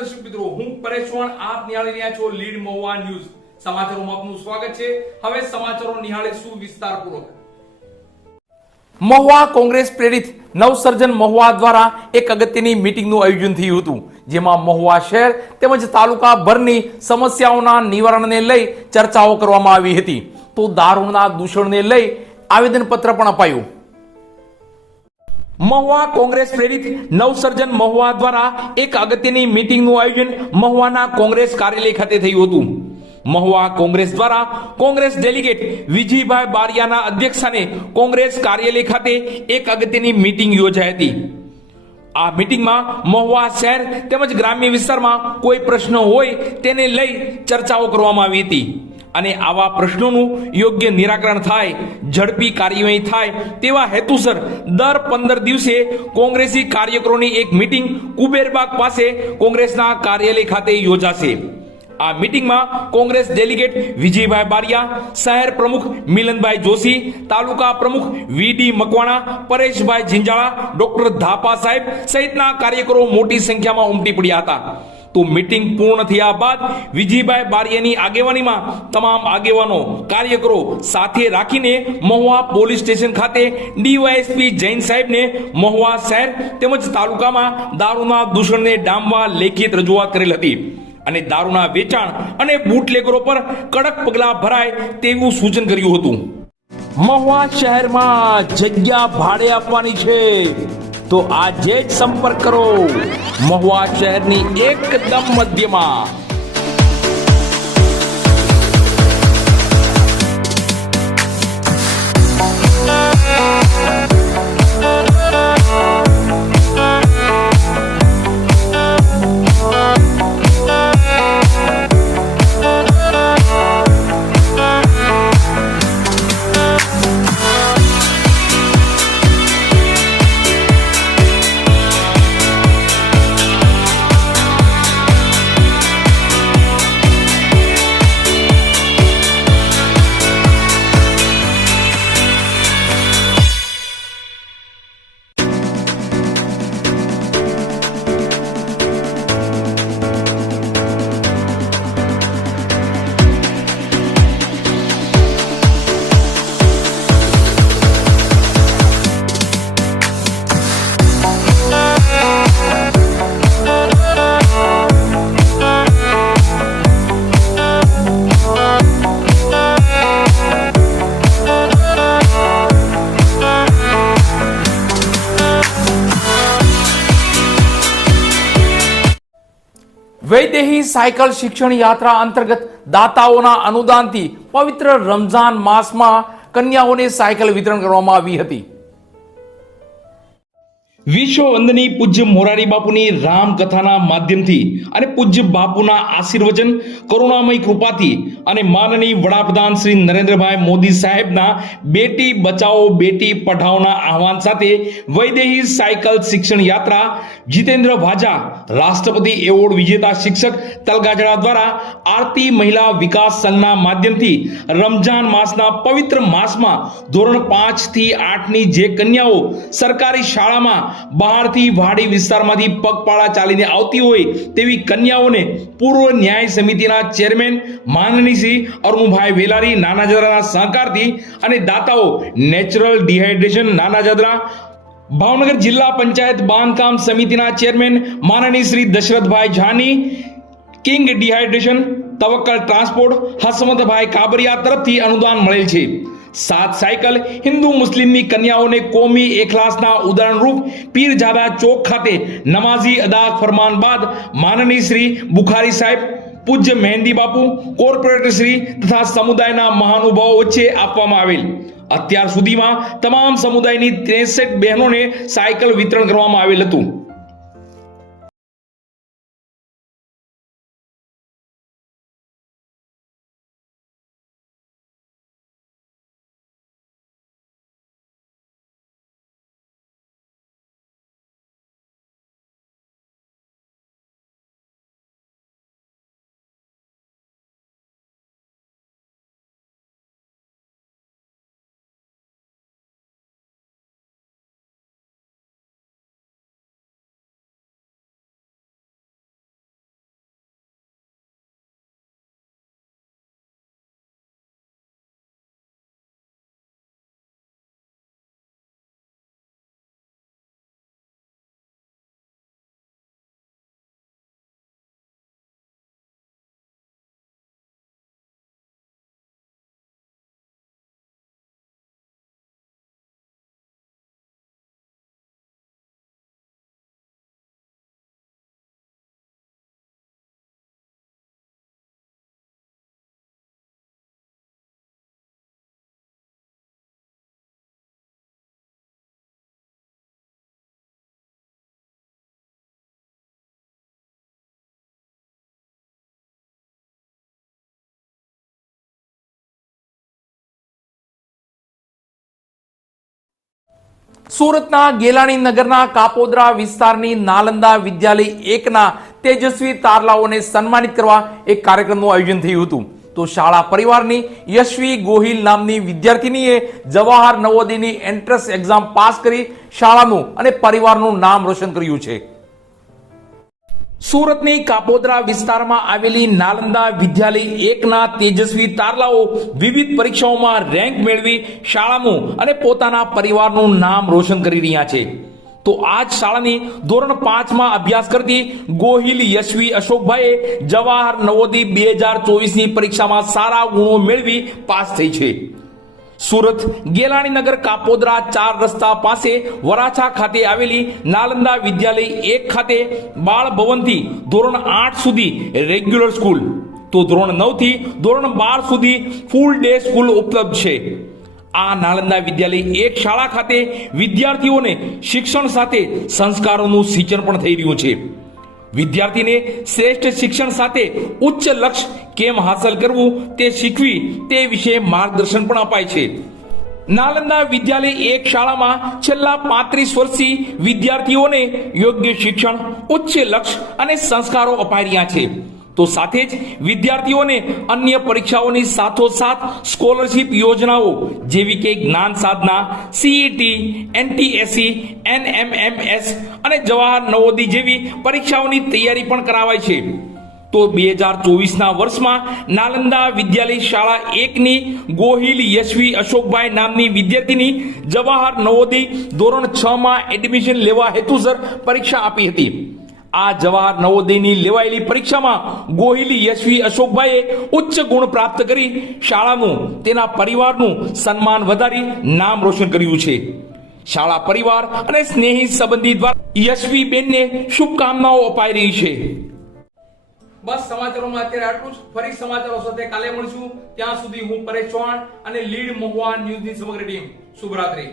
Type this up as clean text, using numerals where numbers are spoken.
દર્શક મિત્રો, હું પરેશ ચૌહાણ આપ નિહાળી રહ્યા છો લીડ મહુવા ન્યૂઝ સમાચારોમાં આપનું સ્વાગત છે। હવે સમાચારો નિહાળીશું વિસ્તારપૂર્વક। મહુવા કોંગ્રેસ પ્રેરિત નવસર્જન મહુવા દ્વારા એક અગત્યની મીટિંગનું આયોજન થયું હતું, જેમાં મહુવા શહેર તેમજ તાલુકા ભરની સમસ્યાઓના નિવારણને લઈ ચર્ચાઓ કરવામાં આવી હતી। તો દારૂના દૂષણને લઈ આવેદનપત્ર પણ અપાયું। મહુવા કોંગ્રેસ પ્રેરિત નવસર્જન મહુવા દ્વારા એક અગત્યની મીટિંગનું આયોજન મહુવાના કોંગ્રેસ કાર્યાલય ખાતે થયું હતું। મહુવા કોંગ્રેસ દ્વારા કોંગ્રેસ ડેલિગેટ વિજયભાઈ બારિયાના અધ્યક્ષસ્થાને કોંગ્રેસ કાર્યાલય ખાતે એક અગત્યની મીટિંગ યોજાઈ હતી। આ મીટિંગમાં મહુવા શહેર તેમજ ગ્રામ્ય વિસ્તારમાં કોઈ પ્રશ્ન હોય તેને લઈ ચર્ચાઓ કરવામાં આવી હતી અને આવા પ્રશ્નોનું યોગ્ય નિરાકરણ થાય, ઝડપી કાર્યવાહી થાય તેવા હેતુસર દર 15 દિવસે કોંગ્રેસી કાર્યકરોની એક મીટિંગ કુબેરબાગ પાસે કોંગ્રેસના કાર્યાલય ખાતે યોજાશે। આ મીટિંગમાં કોંગ્રેસ ડેલિગેટ વિજયભાઈ બારિયા, શહેર પ્રમુખ મિલનભાઈ જોશી, તાલુકા પ્રમુખ વીડી મકવાણા, પરેશભાઈ ઝીંઝાળા, ડોક્ટર ધાપા સાહેબ સહિતના કાર્યકરો મોટી સંખ્યામાં ઉમટી પડ્યા હતા। તો મીટિંગ પૂર્ણ થયા બાદ વિજયભાઈ બારિયાની આગેવાનીમાં તમામ આગેવાનો કાર્યકરો સાથે રાખીને મહુવા પોલીસ સ્ટેશન ખાતે ડીવાયએસપી જૈન સાહેબને મહુવા શહેર તેમજ તાલુકામાં દારૂના દૂષણને ડામવા લેખિત રજૂઆત કરેલ હતી અને દારૂના વેચાણ અને બુટલેગરો પર કડક પગલાં ભરાય તેવું સૂચન કર્યું હતું। મહુવા શહેરમાં જગ્યા ભાડે આપવાની છે તો આજે જ સંપર્ક કરો મહુવા શહેરની એકદમ મધ્યમાં। વૈદેહી સાયકલ શિક્ષણ યાત્રા અંતર્ગત દાતાઓના અનુદાનથી પવિત્ર રમઝાન માસમાં કન્યાઓને સાયકલ વિતરણ કરવામાં આવી હતી। વિશ્વ વંદની પૂજ્ય મોરારી બાપુની રામકથાના માધ્યમથી અને પૂજ્ય બાપુના આશીર્વચન, કરુણામય કૃપાથી અને માનનીય વડાપ્રધાન શ્રી નરેન્દ્રભાઈ મોદી સાહેબના બેટી બચાવો બેટી પઢાઓના આહવાન સાથે વૈદેહી સાયકલ શિક્ષણ યાત્રા જીતેન્દ્ર વાજા રાષ્ટ્રપતિ એવોર્ડ વિજેતા શિક્ષક તલગાજડા દ્વારા આરતી મહિલા વિકાસ સંઘના માધ્યમથી રમઝાન માસના પવિત્ર માસમાં ધોરણ 5 થી 8 ની જે કન્યાઓ સરકારી શાળામાં બહારથી વાડી વિસ્તારમાંથી પગપાળા ચાલીને આવતી હોય તેવી કન્યાઓને પૂર્વ ન્યાય સમિતિના ચેરમેન માનનીય શ્રી અરુણભાઈ વેલારી નાનાજદરાના સહકારથી અને દાતાઓ નેચરલ ડિહાઇડ્રેશન નાનાજદરા, ભાવનગર જિલ્લા પંચાયત બાંધકામ સમિતિના ચેરમેન માનનીય Shri Dashrathbhai Jani, King Dehydration, Tawakkal transport Hasmatbhai Kabariya તરફથી અનુદાન મળેલ છે। 7 સાયકલ હિન્દુ મુસ્લિમની કન્યાઓને કોમી એખલાસના ઉદાહરણ રૂપ પીરજાદા ચોક ખાતે નમાઝી અદા ફરમાન બાદ માનનીય શ્રી બુખારી સાહેબ, પૂજ્ય મહેંદી બાપુ, કોર્પોરેટર શ્રી તથા સમુદાયના મહાનુભાવો વચ્ચે આપવામાં આવેલ। અત્યાર સુધીમાં તમામ સમુદાયની 63 બહેનોને સાયકલ વિતરણ કરવામાં આવેલ હતું। સુરતના ગેલાણી નગરના કાપોદ્રા વિસ્તારની નાલંદા વિદ્યાલય એકના તેજસ્વી તારલાઓને સન્માનિત કરવા એક કાર્યક્રમનું આયોજન થયું હતું. તો શાળા પરિવારની યશવી ગોહિલ નામની વિદ્યાર્થીનીએ જવાહર નવોદયની એન્ટ્રન્સ એક્ઝામ પાસ કરી શાળાનું અને પરિવારનું નામ રોશન કર્યું છે. સુરતની કાપોદ્રા વિસ્તારમાં આવેલી નાલંદા વિદ્યાલય એકના તેજસ્વી તારલાઓ વિવિધ પરીક્ષાઓમાં રેન્ક મેળવી શાળાનું અને પોતાના પરિવારનું નામ રોશન કરી રહ્યા છે. તો આ જ શાળાની ધોરણ 5માં અભ્યાસ કરતી ગોહિલ યશવી અશોકભાઈએ જવાહર નવોદય 2024ની પરીક્ષામાં સારા ગુણો મેળવી પાસ થઈ છે. સુરત ગેલાણીનગર કાપોદ્રા 4 રસ્તા પાસે વરાછા ખાતે આવેલી નાલંદા વિદ્યાલય 1 ખાતે બાળ ભવનથી ધોરણ 8 સુધી રેગ્યુલર સ્કૂલ, તો ધોરણ 9 થી ધોરણ 12 સુધી ફૂલ ડે સ્કૂલ ઉપલબ્ધ છે. આ નાલંદા વિદ્યાલય 1 શાળા ખાતે વિદ્યાર્થીઓને શિક્ષણ સાથે સંસ્કારોનું સિંચન પણ થઈ રહ્યું છે. વિદ્યાર્થીને શ્રેષ્ઠ શિક્ષણ સાથે ઉચ્ચ લક્ષ્ય કેમ હાંસલ કરવું તે શીખવી તે વિશે માર્ગદર્શન પણ અપાય છે. નાલંદા વિદ્યાલય 1 શાળામાં છેલ્લા 35 વર્ષથી વિદ્યાર્થીઓને યોગ્ય શિક્ષણ, ઉચ્ચ લક્ષ્ય અને સંસ્કારો અપાઈ રહ્યા છે. તો સાથે જ વિદ્યાર્થીઓને અન્ય પરીક્ષાઓની સાથોસાથ સ્કોલરશિપ યોજનાઓ જેવી કે જ્ઞાન સાધના, સીઈટી, એનટીએસસી, એનએમએમએસ અને જવાહર નવોદય જેવી પરીક્ષાઓની તૈયારી પણ કરાવાય છે. તો 2024ના વર્ષમાં નાલંદા વિદ્યાલય શાળા 1ની ગોહિલ યશવી અશોકભાઈ નામની વિદ્યાર્થીની જવાહર નવોદય ધોરણ 6માં એડમિશન લેવા હેતુસર પરીક્ષા આપી હતી. આ જવાહર નવોદયની લેવાયેલી પરીક્ષામાં ગોહિલ યશવી અશોકભાઈએ ઉચ્ચ ગુણ પ્રાપ્ત કરી શાળાનું, તેના પરિવારનું સન્માન વધારી નામ રોશન કર્યું છે. શાળા પરિવાર અને સ્નેહી સંબંધી દ્વારા યશવી બેનને શુભકામનાઓ અપાઈ રહી છે. બસ સમાચારોમાં અત્યારે આટલું જ. ફરી સમાચારો સાથે કાલે મળશું. ત્યાં સુધી હું પરેશ ચૌહાણ અને લીડ મહુવા ન્યૂઝની સમગ્ર ટીમ શુભરાત્રી.